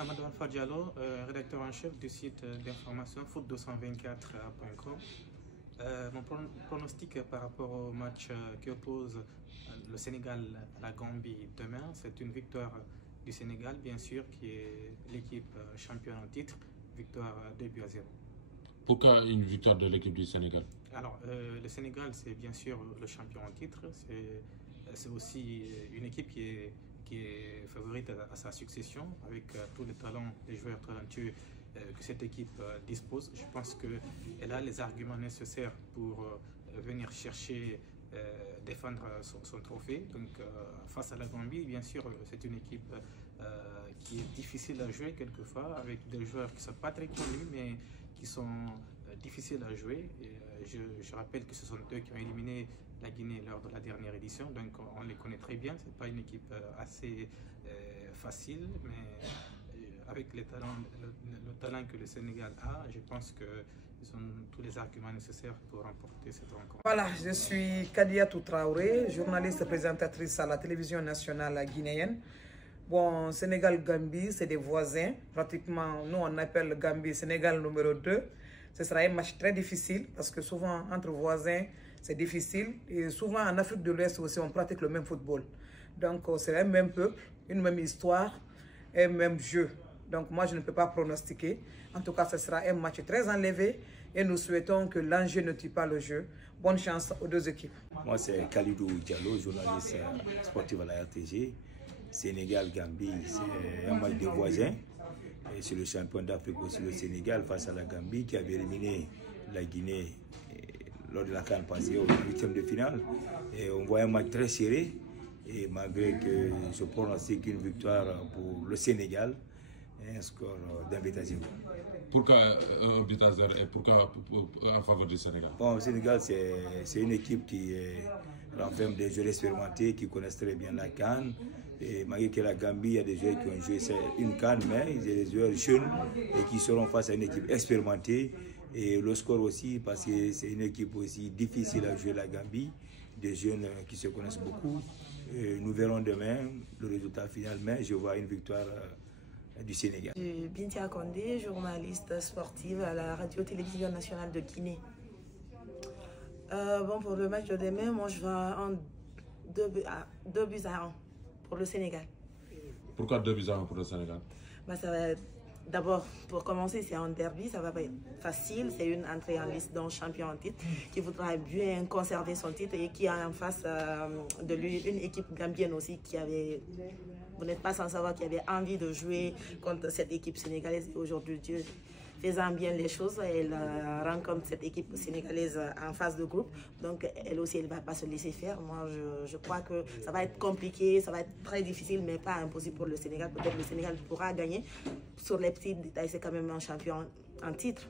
Amadou Alpha Diallo, rédacteur en chef du site d'information foot224.com. Mon pronostic par rapport au match qui oppose le Sénégal à la Gambie demain, c'est une victoire du Sénégal, bien sûr, qui est l'équipe championne en titre, victoire 2-0. Pourquoi une victoire de l'équipe du Sénégal? Alors, le Sénégal, c'est bien sûr le champion en titre, c'est aussi une équipe qui est favorite à sa succession, avec tous les talents, les joueurs talentueux que cette équipe dispose. Je pense qu'elle a les arguments nécessaires pour venir chercher, défendre son trophée. Donc face à la Gambie, bien sûr, c'est une équipe qui est difficile à jouer quelquefois, avec des joueurs qui ne sont pas très connus, mais qui sont difficiles à jouer. Et, je rappelle que ce sont eux qui ont éliminé la Guinée lors de la dernière édition, donc on les connaît très bien. C'est pas une équipe assez facile, mais avec les talents, le talent que le Sénégal a, je pense qu'ils ont tous les arguments nécessaires pour remporter cette rencontre. Voilà, je suis Kadiatou Traoré, journaliste présentatrice à la télévision nationale guinéenne. Bon, Sénégal-Gambie, c'est des voisins. Pratiquement, nous on appelle Gambie Sénégal numéro 2. Ce sera un match très difficile parce que souvent, entre voisins, c'est difficile. Et souvent, en Afrique de l'Ouest aussi, on pratique le même football. Donc, c'est un même peuple, une même histoire, un même jeu. Donc, moi, je ne peux pas pronostiquer. En tout cas, ce sera un match très enlevé. Et nous souhaitons que l'enjeu ne tue pas le jeu. Bonne chance aux deux équipes. Moi, c'est Khalidou Diallo, journaliste sportif à la RTG. Sénégal-Gambie, c'est un match de voisins. Et c'est le champion d'Afrique aussi, le Sénégal, face à la Gambie, qui avait éliminé la Guinée lors de la CAN passée au 8e de finale. Et on voit un match très serré. Et malgré que je pronostique une victoire pour le Sénégal, un score d'un but à 0. Pourquoi un but à 0 et pourquoi en faveur du Sénégal? Bon, le Sénégal, c'est une équipe qui renferme des joueurs expérimentés qui connaissent très bien la CAN. Et malgré que la Gambie, il y a des joueurs qui ont joué une CAN, mais il y a des joueurs jeunes et qui seront face à une équipe expérimentée. Et le score aussi, parce que c'est une équipe aussi difficile à jouer, la Gambie, des jeunes qui se connaissent beaucoup. Et nous verrons demain le résultat final, mais je vois une victoire du Sénégal. Je suis Bintia Condé, journaliste sportive à la radio-télévision nationale de Guinée. Bon, pour le match de demain, moi je vais en 2 buts à 1 pour le Sénégal. Pourquoi 2 buts à 1 pour le Sénégal? Ça va être, d'abord, pour commencer, c'est un derby, ça va pas être facile. C'est une entrée en liste d'un champion en titre qui voudra bien conserver son titre et qui a en face de lui une équipe gambienne aussi qui avait, vous n'êtes pas sans savoir, qui avait envie de jouer contre cette équipe sénégalaise. Et aujourd'hui, Dieu faisant bien les choses, elle rencontre cette équipe sénégalaise en phase de groupe. Donc elle aussi, elle ne va pas se laisser faire. Moi, je crois que ça va être compliqué, ça va être très difficile, mais pas impossible pour le Sénégal. Peut-être le Sénégal pourra gagner. Sur les petits détails, c'est quand même un champion en titre.